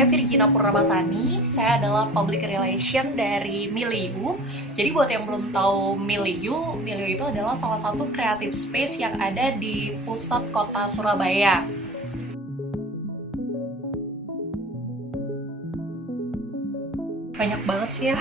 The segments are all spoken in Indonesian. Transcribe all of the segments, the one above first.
Saya Virgina Purnamasani, saya adalah Public Relation dari Milieu. Jadi buat yang belum tahu Milieu itu adalah salah satu creative space yang ada di pusat kota Surabaya. Banyak banget sih ya,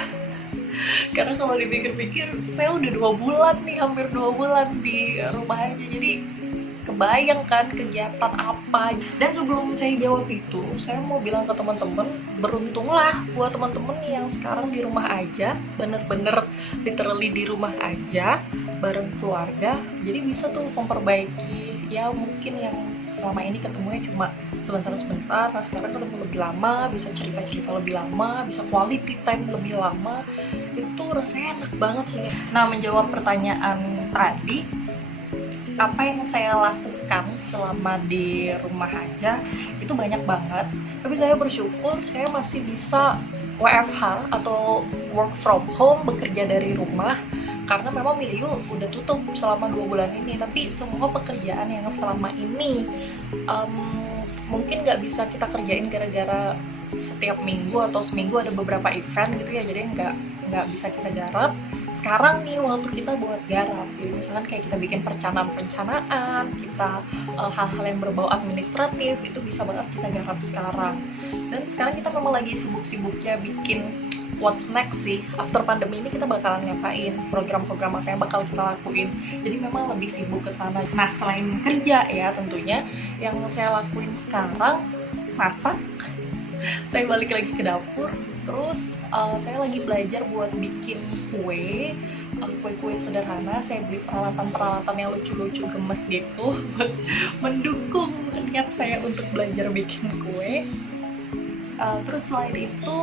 karena kalau dipikir-pikir saya udah 2 bulan nih, hampir 2 bulan di rumah aja. Jadi kebayang kan kegiatan apa. Dan sebelum saya jawab itu, saya mau bilang ke teman-teman, beruntunglah buat teman-teman yang sekarang di rumah aja, bener-bener literally di rumah aja bareng keluarga. Jadi bisa tuh memperbaiki ya, mungkin yang selama ini ketemunya cuma sebentar-sebentar, nah sekarang ketemu lebih lama, bisa cerita-cerita lebih lama, bisa quality time lebih lama. Itu rasanya enak banget sih. Nah, menjawab pertanyaan tadi, apa yang saya lakukan selama di rumah aja itu banyak banget, tapi saya bersyukur saya masih bisa WFH atau work from home, bekerja dari rumah, karena memang Milieu udah tutup selama 2 bulan ini. Tapi semua pekerjaan yang selama ini mungkin nggak bisa kita kerjain gara-gara setiap minggu atau seminggu ada beberapa event gitu ya, jadi nggak bisa kita garap. Sekarang nih waktu kita buat garap, gitu. Misalkan kayak kita bikin perencanaan, kita hal-hal yang berbau administratif itu bisa banget kita garap sekarang. Dan sekarang kita memang lagi sibuk-sibuknya bikin what's next sih, after pandemi ini kita bakalan ngapain, program-program apa yang bakal kita lakuin. Jadi memang lebih sibuk ke sana. Nah, selain kerja ya tentunya, yang saya lakuin sekarang masak. Saya balik lagi ke dapur, terus saya lagi belajar buat bikin kue-kue sederhana. Saya beli peralatan-peralatan yang lucu-lucu, gemes gitu buat mendukung niat saya untuk belajar bikin kue. Terus selain itu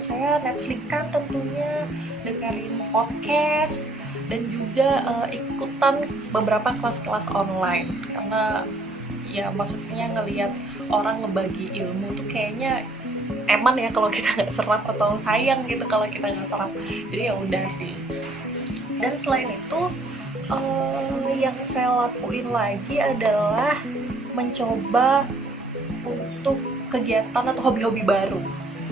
saya Netflix-kan tentunya, dengerin podcast, dan juga ikutan beberapa kelas-kelas online, karena ya maksudnya ngelihat orang ngebagi ilmu tuh kayaknya eman ya kalau kita nggak serap, atau sayang gitu kalau kita nggak serap. Jadi ya udah sih. Dan selain itu yang saya lakuin lagi adalah mencoba untuk kegiatan atau hobi-hobi baru.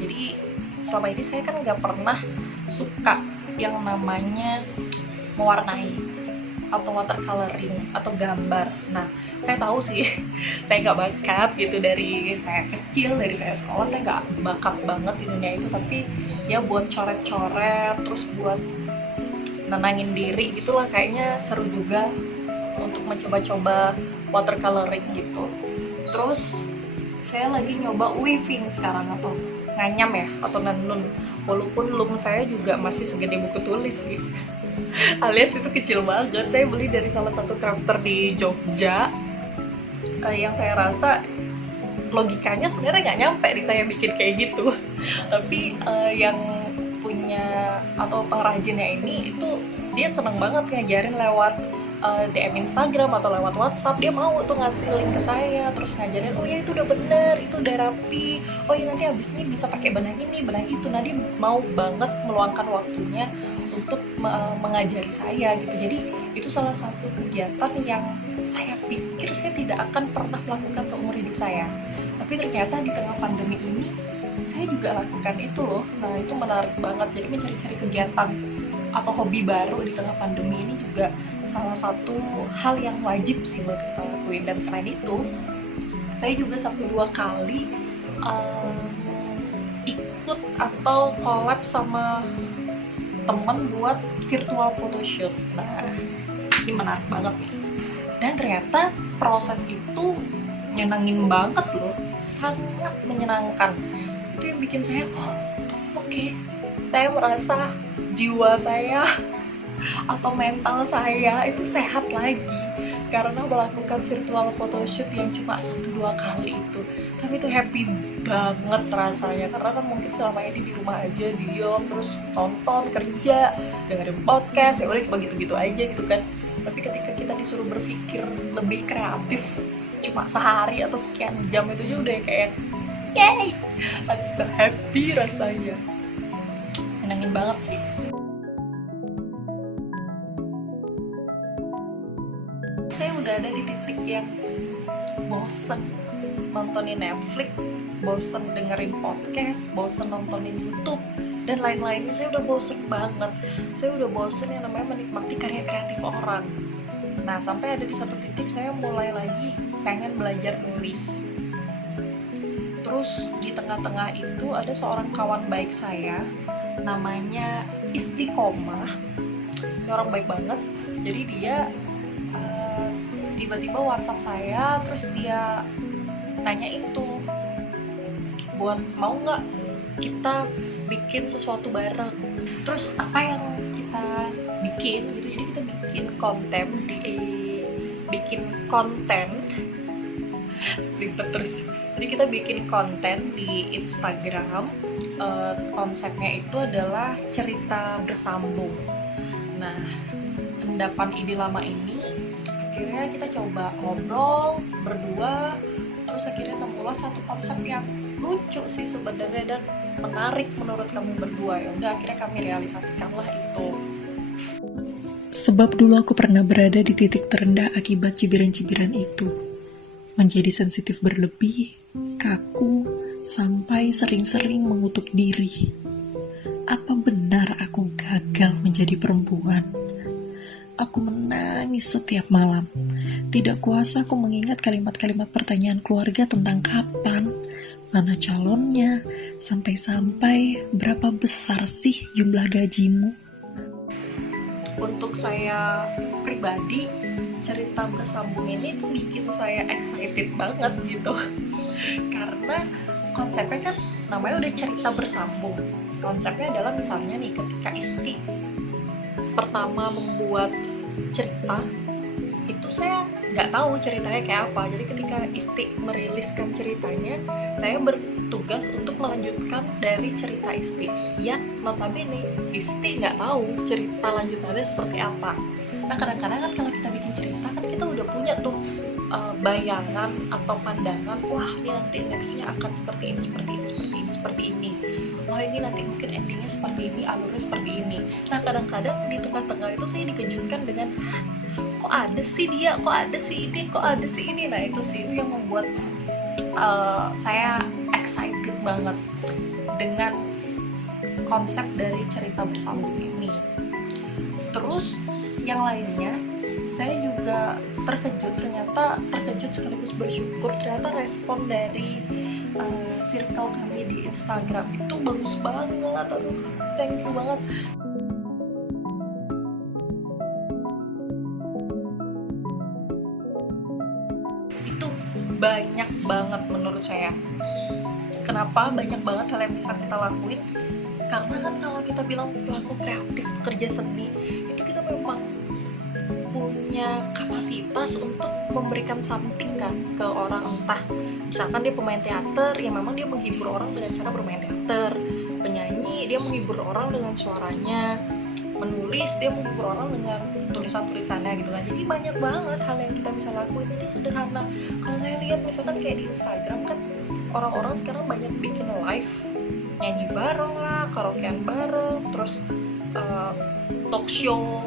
Jadi selama ini saya kan nggak pernah suka yang namanya mewarnai atau watercoloring atau gambar. Nah, saya tahu sih saya nggak bakat gitu, dari saya kecil, dari saya sekolah saya nggak bakat banget di dunia itu. Tapi ya buat coret-coret, terus buat nenangin diri gitulah, kayaknya seru juga untuk mencoba-coba watercoloring gitu. Terus saya lagi nyoba weaving sekarang, atau nganyam ya, atau nenun, walaupun loom saya juga masih segede buku tulis gitu. Alias itu kecil banget. Saya beli dari salah satu crafter di Jogja, yang saya rasa logikanya sebenarnya nggak nyampe di saya bikin kayak gitu. Tapi yang punya atau pengrajinnya ini, itu dia seneng banget ngajarin lewat DM Instagram atau lewat WhatsApp. Dia mau tuh ngasih link ke saya, terus ngajarin, oh ya itu udah bener, itu udah rapi, oh ya nanti abis ini bisa pakai benang ini, benang itu. Nah, dia mau banget meluangkan waktunya untuk mengajari saya gitu. Jadi itu salah satu kegiatan yang saya pikir saya tidak akan pernah melakukan seumur hidup saya, tapi ternyata di tengah pandemi ini saya juga lakukan itu loh. Nah, itu menarik banget. Jadi mencari-cari kegiatan atau hobi baru di tengah pandemi ini juga salah satu hal yang wajib sih buat kita lakuin. Dan selain itu, saya juga 1-2 kali ikut atau collab sama temen buat virtual photoshoot. Nah, ini menarik banget nih. Dan ternyata proses itu nyenengin banget loh, sangat menyenangkan. Itu yang bikin saya, oke, saya merasa jiwa saya atau mental saya itu sehat lagi karena melakukan virtual photoshoot yang cuma 1-2 kali itu. Tapi itu happy banget rasanya, karena kan mungkin selama ini di rumah aja diem, terus tonton, kerja, dengerin podcast, ya udah cuma gitu-gitu aja gitu kan. Tapi ketika kita disuruh berpikir lebih kreatif cuma sehari atau sekian jam, itu juga udah kayak yay, langsung happy rasanya. Senengin banget sih. Saya udah ada di titik yang bosen nontonin Netflix, bosen dengerin podcast, bosen nontonin YouTube dan lain-lainnya. Saya udah bosen banget, saya udah bosen yang namanya menikmati karya kreatif orang. Nah, sampai ada di satu titik saya mulai lagi pengen belajar nulis. Terus di tengah-tengah itu ada seorang kawan baik saya, namanya Istiqomah. Ini orang baik banget. Jadi dia tiba-tiba WhatsApp saya, terus dia tanya itu, buat mau nggak kita bikin sesuatu bareng. Terus apa yang kita bikin gitu, jadi kita bikin konten ribet terus. Jadi kita bikin konten di Instagram. Konsepnya itu adalah cerita bersambung. Nah, endapan ide lama ini akhirnya kita coba ngobrol berdua, terus akhirnya nemulah satu konsep yang lucu sih sebenarnya dan menarik menurut kami berdua. Ya udah, akhirnya kami realisasikanlah itu. Sebab dulu aku pernah berada di titik terendah akibat cibiran-cibiran itu. Menjadi sensitif berlebih, kaku, sampai sering-sering mengutuk diri. Apa benar aku gagal menjadi perempuan? Aku menangis setiap malam. Tidak kuasa aku mengingat kalimat-kalimat pertanyaan keluarga tentang kapan, mana calonnya, sampai-sampai berapa besar sih jumlah gajimu. Untuk saya pribadi, cerita bersambung ini tuh bikin saya excited banget gitu. Karena konsepnya kan namanya udah cerita bersambung. Konsepnya adalah misalnya nih, ketika Isti pertama membuat cerita, itu saya nggak tahu ceritanya kayak apa. Jadi ketika Isti meriliskan ceritanya, saya bertugas untuk melanjutkan dari cerita Isti. Ya, notabene Isti nggak tahu cerita lanjutannya seperti apa. Nah, kadang-kadang kan kalau kita bikin cerita kan kita udah punya tuh bayangan atau pandangan, wah ini nanti nextnya akan seperti ini, seperti ini. Wah ini nanti mungkin endingnya seperti ini, alurnya seperti ini. Nah, kadang-kadang di tengah-tengah itu saya dikejutkan dengan kok ada sih dia, kok ada sih ini, kok ada sih ini. Nah, itu sih itu yang membuat saya excited banget dengan konsep dari cerita bersambung ini. Terus yang lainnya, saya juga terkejut sekaligus bersyukur, ternyata respon dari circle kami di Instagram itu bagus banget. Aduh, thank you banget. Itu banyak banget menurut saya. Kenapa banyak banget hal yang bisa kita lakuin? Karena kan kalau kita bilang pelaku kreatif, pekerja seni, itu kita memang punya kapasitas untuk memberikan something kan ke orang. Entah misalkan dia pemain teater, ya memang dia menghibur orang dengan cara bermain teater. Penyanyi, dia menghibur orang dengan suaranya. Menulis, dia menghibur orang dengan tulisan-tulisannya gitu kan. Jadi banyak banget hal yang kita bisa lakuin. Jadi sederhana. Kalau saya lihat misalkan kayak di Instagram kan, orang-orang sekarang banyak bikin live, nyanyi bareng lah, karaokean bareng, terus talk show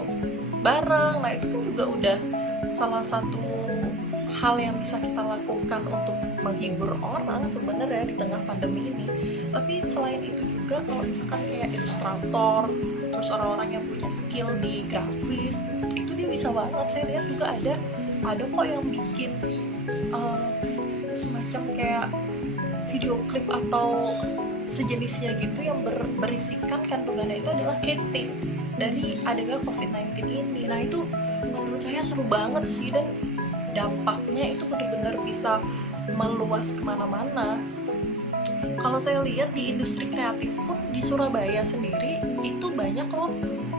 bareng. Nah, itu kan juga udah salah satu hal yang bisa kita lakukan untuk menghibur orang sebenarnya di tengah pandemi ini. Tapi selain itu juga kalau misalkan kayak ilustrator, terus orang-orang yang punya skill di grafis, itu dia bisa banget. Saya lihat juga ada kok yang bikin semacam kayak video klip atau sejenisnya gitu yang berisikan kandungannya itu adalah campaign dari adegan COVID-19 ini. Nah, itu menurut saya seru banget sih, dan dampaknya itu benar-benar bisa meluas kemana-mana. Kalau saya lihat di industri kreatif pun di Surabaya sendiri itu banyak loh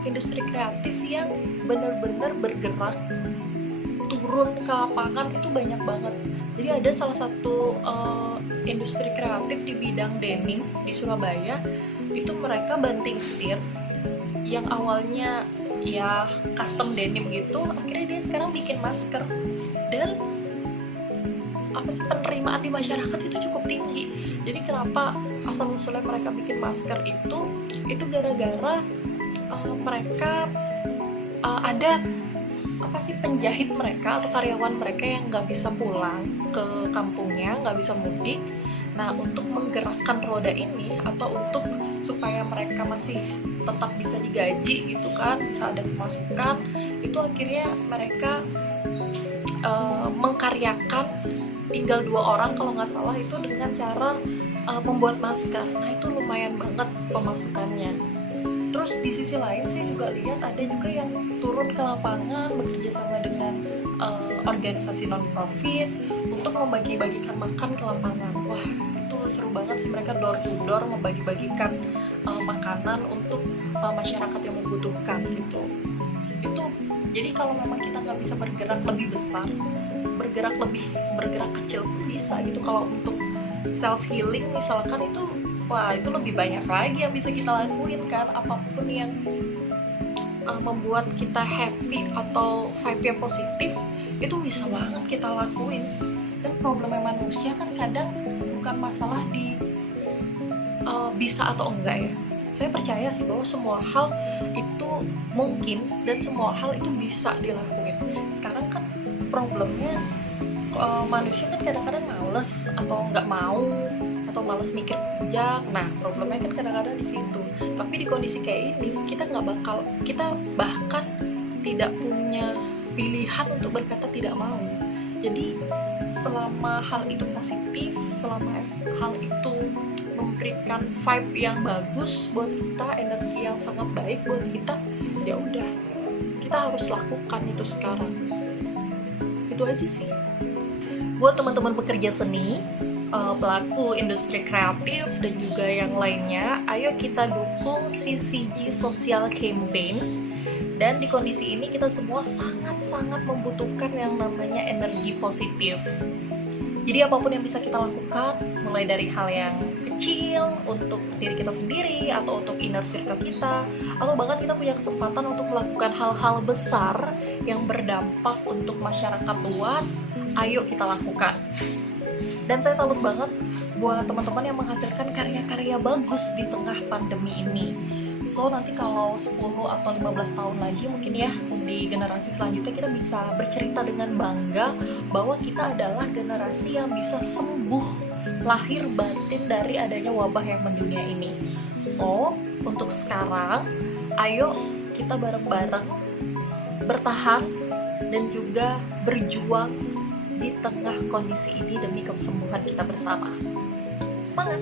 industri kreatif yang benar-benar bergerak turun ke lapangan, itu banyak banget. Jadi ada salah satu industri kreatif di bidang denim di Surabaya, itu mereka banting setir yang awalnya ya custom denim gitu, akhirnya dia sekarang bikin masker, dan penerimaan di masyarakat itu cukup tinggi. Jadi kenapa asal usulnya mereka bikin masker itu gara-gara mereka ada apa sih, penjahit mereka atau karyawan mereka yang nggak bisa pulang ke kampungnya, nggak bisa mudik. Nah, untuk menggerakkan roda ini atau untuk supaya mereka masih tetap bisa digaji gitu kan, bisa ada pemasukan, itu akhirnya mereka mengkaryakan tinggal 2 orang kalau nggak salah itu dengan cara membuat masker. Nah, itu lumayan banget pemasukannya. Terus di sisi lain saya juga lihat ada juga yang turun ke lapangan bekerja sama dengan organisasi non-profit untuk membagi-bagikan makan ke lapangan. Wah, itu seru banget sih, mereka door to door membagi-bagikan makanan untuk masyarakat yang membutuhkan gitu. Itu jadi kalau memang kita nggak bisa bergerak lebih besar, bergerak kecil pun bisa gitu. Kalau untuk self healing misalkan itu, wah itu lebih banyak lagi yang bisa kita lakuin kan. Apapun yang membuat kita happy atau vibe-nya positif itu bisa banget kita lakuin. Dan problemnya manusia kan kadang bukan masalah di bisa atau enggak ya. Saya percaya sih bahwa semua hal itu mungkin dan semua hal itu bisa dilakuin. Sekarang kan problemnya manusia kan kadang-kadang males atau nggak mau atau males mikir panjang. Nah, problemnya kan kadang-kadang di situ. Tapi di kondisi kayak ini kita bahkan tidak punya pilihan untuk berkata tidak mau. Jadi selama hal itu positif, selama hal itu memberikan vibe yang bagus buat kita, energi yang sangat baik buat kita, ya udah, kita harus lakukan itu sekarang. Itu aja sih. Buat teman-teman pekerja seni, pelaku industri kreatif dan juga yang lainnya, ayo kita dukung CCG Social Campaign. Dan di kondisi ini kita semua sangat-sangat membutuhkan yang namanya energi positif. Jadi apapun yang bisa kita lakukan, mulai dari hal yang kecil untuk diri kita sendiri atau untuk inner circle kita, atau bahkan kita punya kesempatan untuk melakukan hal-hal besar yang berdampak untuk masyarakat luas, ayo kita lakukan. Dan saya salut banget buat teman-teman yang menghasilkan karya-karya bagus di tengah pandemi ini. So nanti kalau 10 atau 15 tahun lagi mungkin ya, di generasi selanjutnya kita bisa bercerita dengan bangga bahwa kita adalah generasi yang bisa sembuh lahir batin dari adanya wabah yang mendunia ini. So untuk sekarang, ayo kita bareng-bareng bertahan dan juga berjuang di tengah kondisi ini demi kesembuhan kita bersama. Semangat!